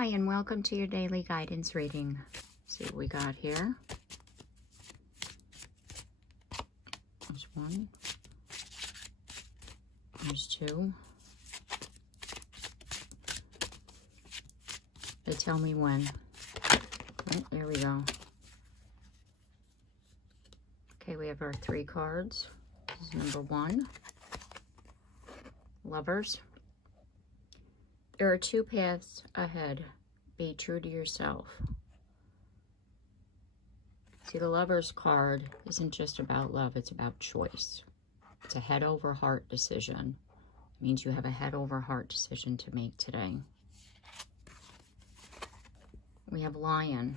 Hi, and welcome to your daily guidance reading. Let's see what we got here. There's one. There's two. They tell me when. Oh, there we go. Okay, we have our 3 cards. This is number 1. Lovers. There are 2 paths ahead. Be true to yourself. See, the Lovers card isn't just about love, it's about choice. It's a head over heart decision. It means you have a head over heart decision to make today. We have Lion.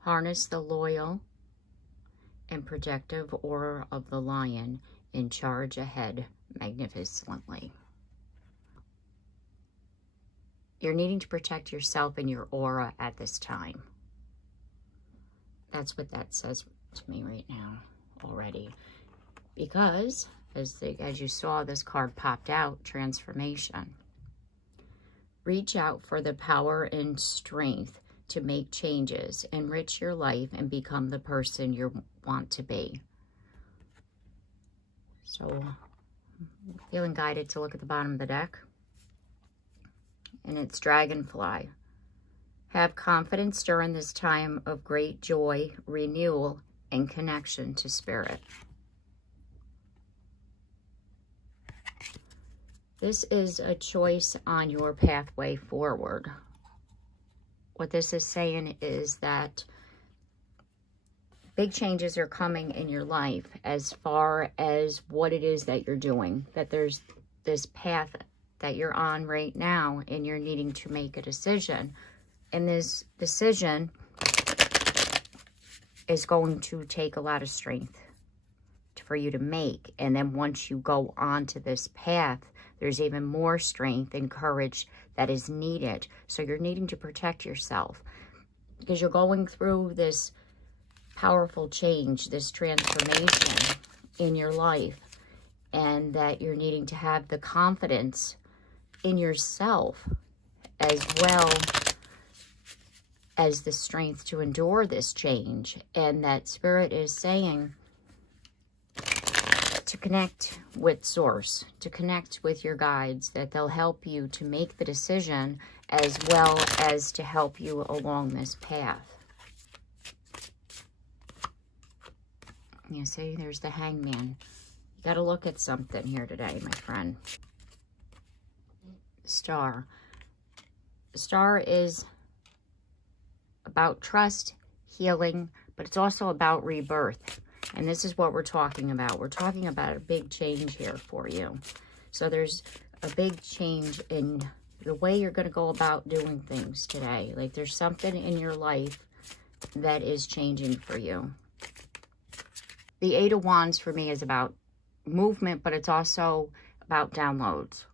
Harness the loyal and protective aura of the lion and charge ahead magnificently. You're needing to protect yourself and your aura at this time. That's what that says to me right now already. Because, as you saw, this card popped out, transformation. Reach out for the power and strength to make changes, enrich your life, and become the person you want to be. So, feeling guided to look at the bottom of the deck. And it's Dragonfly. Have confidence during this time of great joy, renewal, and connection to Spirit. This is a choice on your pathway forward. What this is saying is that big changes are coming in your life as far as what it is that you're doing. That there's this path that you're on right now and you're needing to make a decision. And this decision is going to take a lot of strength for you to make. And then once you go on to this path, there's even more strength and courage that is needed. So you're needing to protect yourself because you're going through this powerful change, this transformation in your life, and that you're needing to have the confidence in yourself as well as the strength to endure this change. And that Spirit is saying to connect with Source, to connect with your guides, that they'll help you to make the decision as well as to help you along this path. You see, there's the Hangman. You got to look at something here today, my friend. Star. The Star is about trust, healing, but it's also about rebirth. And this is what we're talking about. We're talking about a big change here for you. So there's a big change in the way you're going to go about doing things today. Like there's something in your life that is changing for you. The 8 of Wands for me is about movement, but it's also about downloads.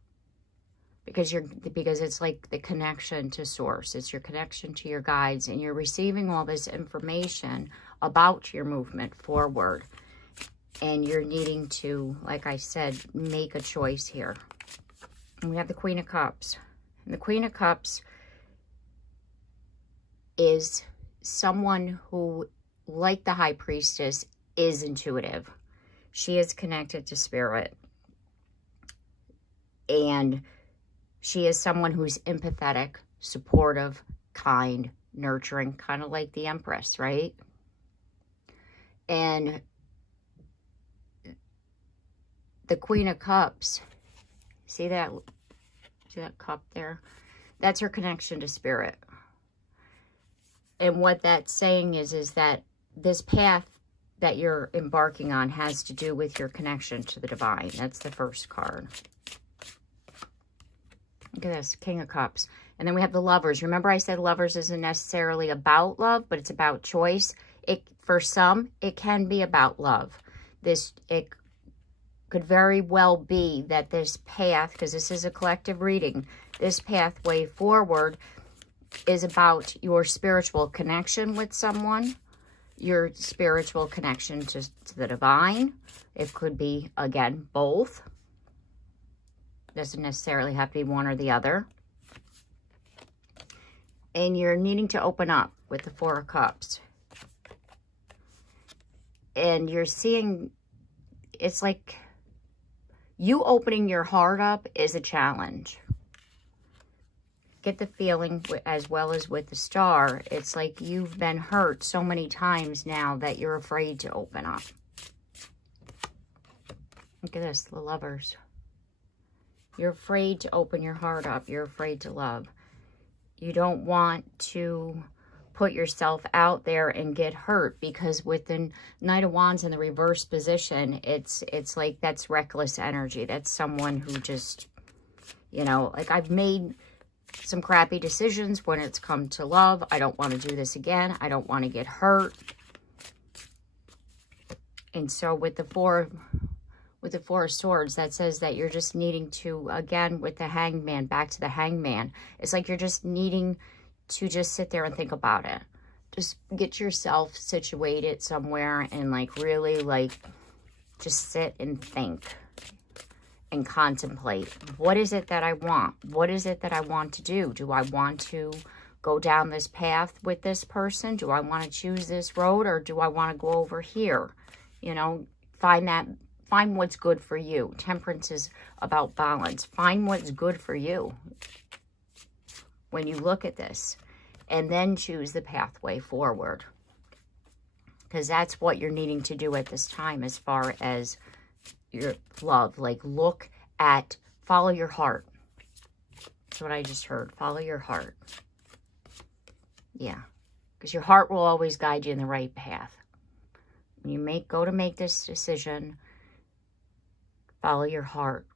Because it's like the connection to Source. It's your connection to your guides, and you're receiving all this information about your movement forward. And you're needing to, like I said, make a choice here. And we have the Queen of Cups. And the Queen of Cups is someone who, like the High Priestess, is intuitive. She is connected to Spirit. And she is someone who's empathetic, supportive, kind, nurturing, kind of like the Empress, right? And the Queen of Cups, see that cup there? That's her connection to Spirit. And what that's saying is that this path that you're embarking on has to do with your connection to the divine. That's the first card. Look at this, King of Cups. And then we have the Lovers. Remember I said Lovers isn't necessarily about love, but it's about choice. For some, it can be about love. It could very well be that this path, because this is a collective reading, this pathway forward is about your spiritual connection with someone, your spiritual connection to the divine. It could be, again, both. Doesn't necessarily have to be one or the other. And you're needing to open up with the Four of Cups. And you're seeing, it's like you opening your heart up is a challenge. Get the feeling, as well as with the Star, it's like you've been hurt so many times now that you're afraid to open up. Look at this, the Lovers. You're afraid to open your heart up. You're afraid to love. You don't want to put yourself out there and get hurt, because with the Knight of Wands in the reverse position, it's like that's reckless energy. That's someone who just, you know, like, I've made some crappy decisions when it's come to love. I don't want to do this again. I don't want to get hurt. And so with the Four of Swords, that says that you're just needing to, again, with the Hangman, back to the Hangman, it's like you're just needing to just sit there and think about it. Just get yourself situated somewhere and, like, really, like, just sit and think and contemplate. What is it that I want? What is it that I want to do? Do I want to go down this path with this person? Do I want to choose this road, or do I want to go over here? You know, find what's good for you. Temperance is about balance. Find what's good for you when you look at this, and then choose the pathway forward. Because that's what you're needing to do at this time as far as your love. Like, look at, follow your heart. That's what I just heard. Follow your heart. Yeah. Because your heart will always guide you in the right path. When you go to make this decision, follow your heart.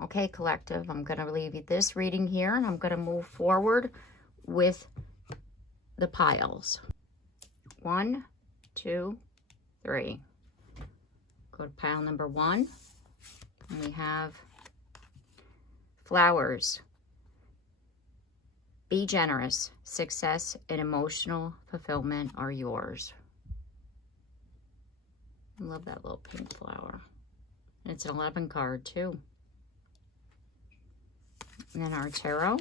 Okay, collective, I'm going to leave you this reading here, and I'm going to move forward with the piles. 1, 2, 3. Go to pile number 1, and we have flowers. Be generous. Success and emotional fulfillment are yours. I love that little pink flower. And it's an 11 card too. And then our tarot.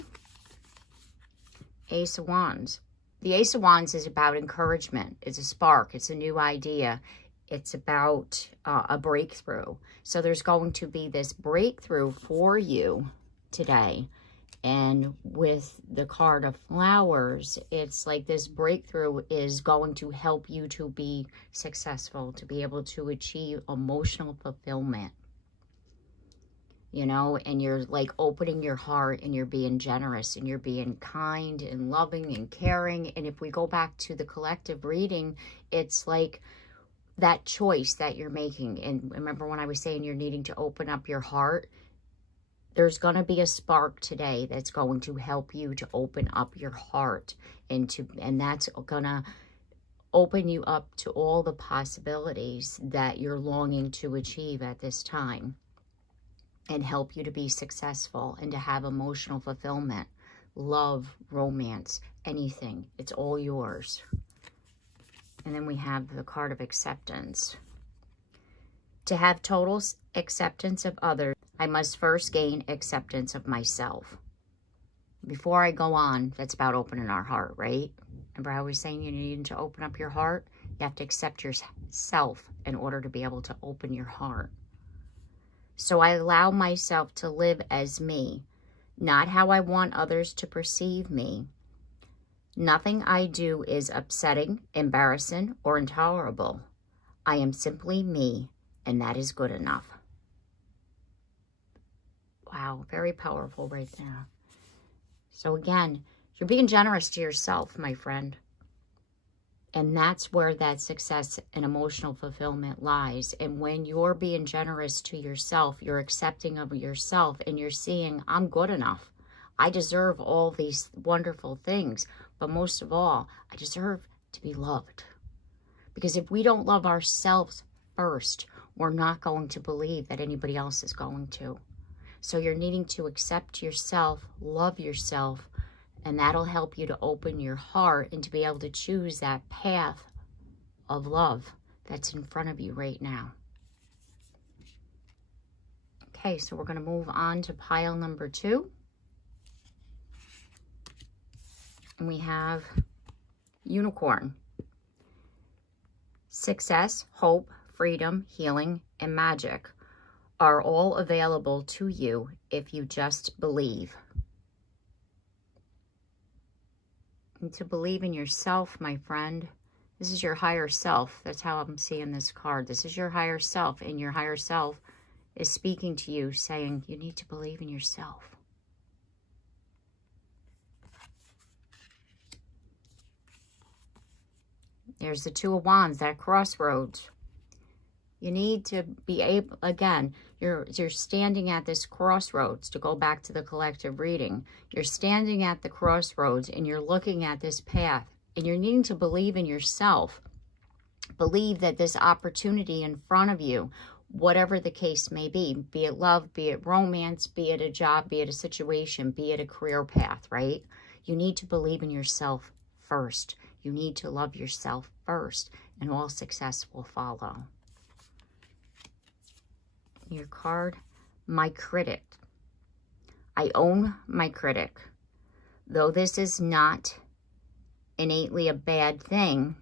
Ace of Wands. The Ace of Wands is about encouragement. It's a spark. It's a new idea. It's about a breakthrough. So there's going to be this breakthrough for you today. And with the card of flowers, it's like this breakthrough is going to help you to be successful, to be able to achieve emotional fulfillment. You know, and you're like opening your heart, and you're being generous, and you're being kind and loving and caring. And if we go back to the collective reading, it's like that choice that you're making. And remember when I was saying you're needing to open up your heart? There's going to be a spark today that's going to help you to open up your heart, and that's going to open you up to all the possibilities that you're longing to achieve at this time, and help you to be successful and to have emotional fulfillment, love, romance, anything. It's all yours. And then we have the card of acceptance. To have total acceptance of others, I must first gain acceptance of myself. Before I go on, that's about opening our heart, right? Remember how I was saying you need to open up your heart? You have to accept yourself in order to be able to open your heart. So I allow myself to live as me, not how I want others to perceive me. Nothing I do is upsetting, embarrassing, or intolerable. I am simply me, and that is good enough. Wow, very powerful right there. So again, you're being generous to yourself, my friend. And that's where that success and emotional fulfillment lies. And when you're being generous to yourself, you're accepting of yourself, and you're seeing, I'm good enough. I deserve all these wonderful things. But most of all, I deserve to be loved. Because if we don't love ourselves first, we're not going to believe that anybody else is going to. So you're needing to accept yourself, love yourself, and that'll help you to open your heart and to be able to choose that path of love that's in front of you right now. Okay, so we're going to move on to pile number 2. And we have Unicorn. Success, hope, freedom, healing, and magic are all available to you if you just believe. And to believe in yourself, my friend. This is your higher self. That's how I'm seeing this card. This is your higher self, and your higher self is speaking to you, saying you need to believe in yourself. There's the Two of Wands, that crossroads. You need to be able, again, you're standing at this crossroads, to go back to the collective reading. You're standing at the crossroads and you're looking at this path, and you're needing to believe in yourself. Believe that this opportunity in front of you, whatever the case may be it love, be it romance, be it a job, be it a situation, be it a career path, right? You need to believe in yourself first. You need to love yourself first, and all success will follow. Your card, my critic. I own my critic. Though this is not innately a bad thing,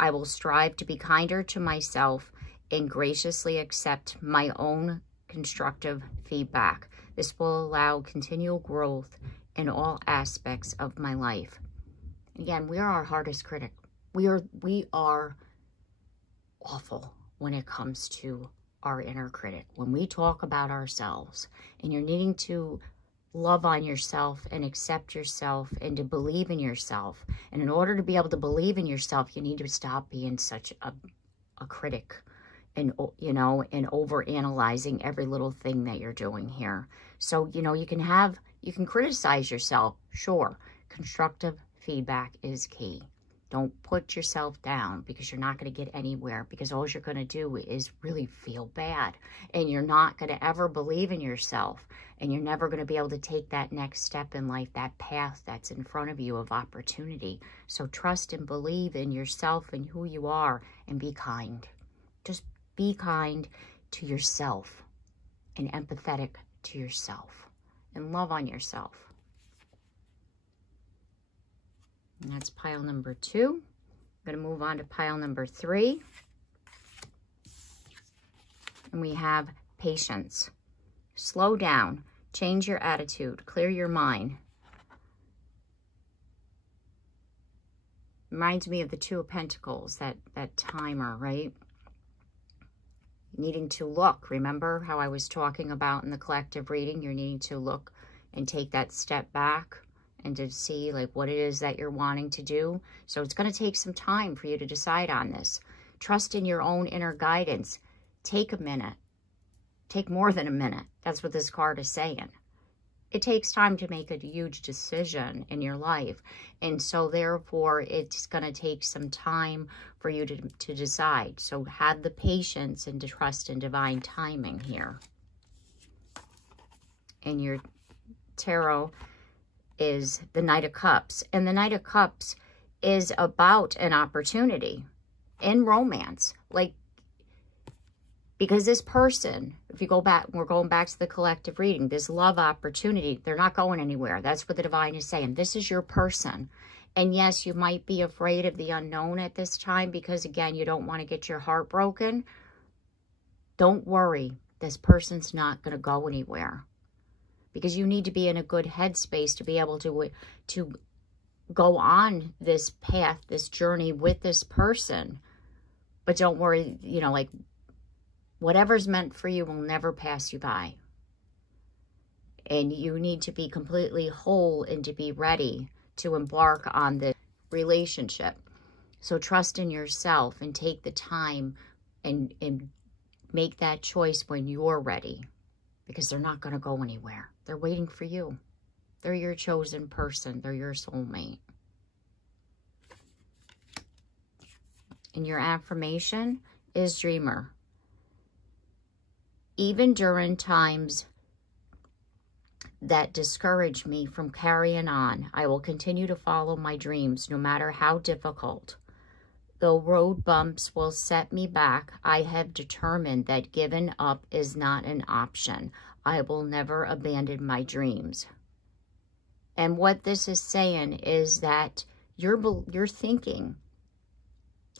I will strive to be kinder to myself and graciously accept my own constructive feedback. This will allow continual growth in all aspects of my life. Again, we are our hardest critic. We are awful when it comes to our inner critic. When we talk about ourselves, and you're needing to love on yourself and accept yourself and to believe in yourself. And in order to be able to believe in yourself, you need to stop being such a critic and, you know, and over analyzing every little thing that you're doing here. So, you know, you can criticize yourself. Sure. Constructive feedback is key. Don't put yourself down, because you're not going to get anywhere, because all you're going to do is really feel bad, and you're not going to ever believe in yourself, and you're never going to be able to take that next step in life, that path that's in front of you of opportunity. So trust and believe in yourself and who you are, and be kind. Just be kind to yourself and empathetic to yourself, and love on yourself. And that's pile number 2. I'm going to move on to pile number 3. And we have patience. Slow down. Change your attitude. Clear your mind. Reminds me of the Two of Pentacles, that timer, right? Needing to look. Remember how I was talking about in the collective reading? You're needing to look and take that step back and to see like what it is that you're wanting to do. So it's going to take some time for you to decide on this. Trust in your own inner guidance. Take a minute. Take more than a minute. That's what this card is saying. It takes time to make a huge decision in your life. And so therefore, it's going to take some time for you to decide. So have the patience and to trust in divine timing here. And your tarot is the Knight of Cups. And the Knight of Cups is about an opportunity in romance. Like, because this person, if you go back, we're going back to the collective reading, this love opportunity, they're not going anywhere. That's what the divine is saying. This is your person. And yes, you might be afraid of the unknown at this time because, again, you don't want to get your heart broken. Don't worry. This person's not going to go anywhere. Because you need to be in a good headspace to be able to go on this path, this journey with this person. But don't worry, you know, like whatever's meant for you will never pass you by. And you need to be completely whole and to be ready to embark on this relationship. So trust in yourself and take the time and make that choice when you're ready. Because they're not going to go anywhere. They're waiting for you. They're your chosen person. They're your soulmate. And your affirmation is Dreamer. Even during times that discourage me from carrying on, I will continue to follow my dreams no matter how difficult. Though road bumps will set me back, I have determined that giving up is not an option. I will never abandon my dreams. And what this is saying is that you're thinking,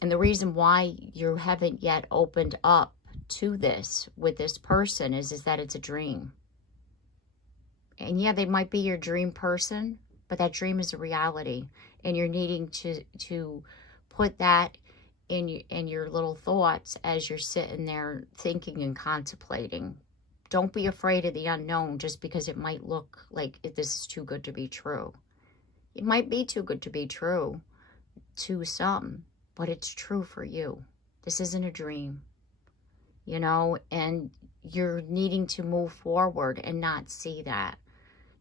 and the reason why you haven't yet opened up to this with this person is that it's a dream. And yeah, they might be your dream person, but that dream is a reality. And you're needing to put that in your little thoughts as you're sitting there thinking and contemplating. Don't be afraid of the unknown just because it might look like this is too good to be true. It might be too good to be true to some, but it's true for you. This isn't a dream, you know, and you're needing to move forward and not see that,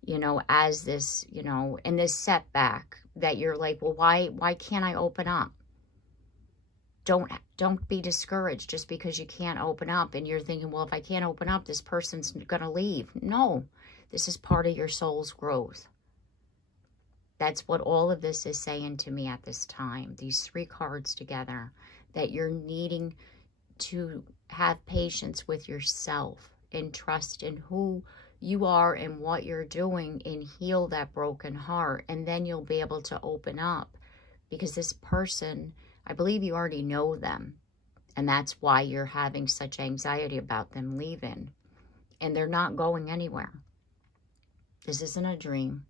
you know, as this, you know, and this setback that you're like, well, why can't I open up? Don't be discouraged just because you can't open up and you're thinking, well, if I can't open up, this person's going to leave. No, this is part of your soul's growth. That's what all of this is saying to me at this time. These three cards together, that you're needing to have patience with yourself and trust in who you are and what you're doing and heal that broken heart. And then you'll be able to open up, because this person, I believe you already know them, and that's why you're having such anxiety about them leaving. And they're not going anywhere. This isn't a dream.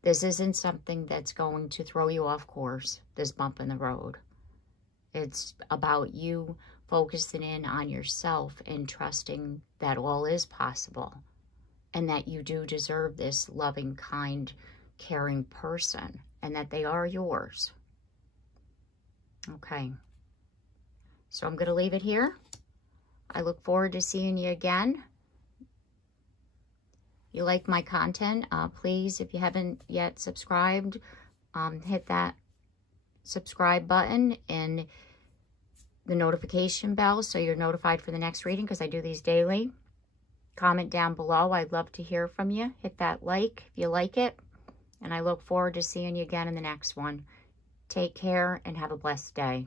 This isn't something that's going to throw you off course, this bump in the road. It's about you focusing in on yourself and trusting that all is possible and that you do deserve this loving, kind, caring person and that they are yours. Okay, so I'm going to leave it here. I look forward to seeing you again. You like my content, please, if you haven't yet subscribed, hit that subscribe button and the notification bell so you're notified for the next reading, because I do these daily. Comment down below. I'd love to hear from you. Hit that like if you like it. And I look forward to seeing you again in the next one. Take care and have a blessed day.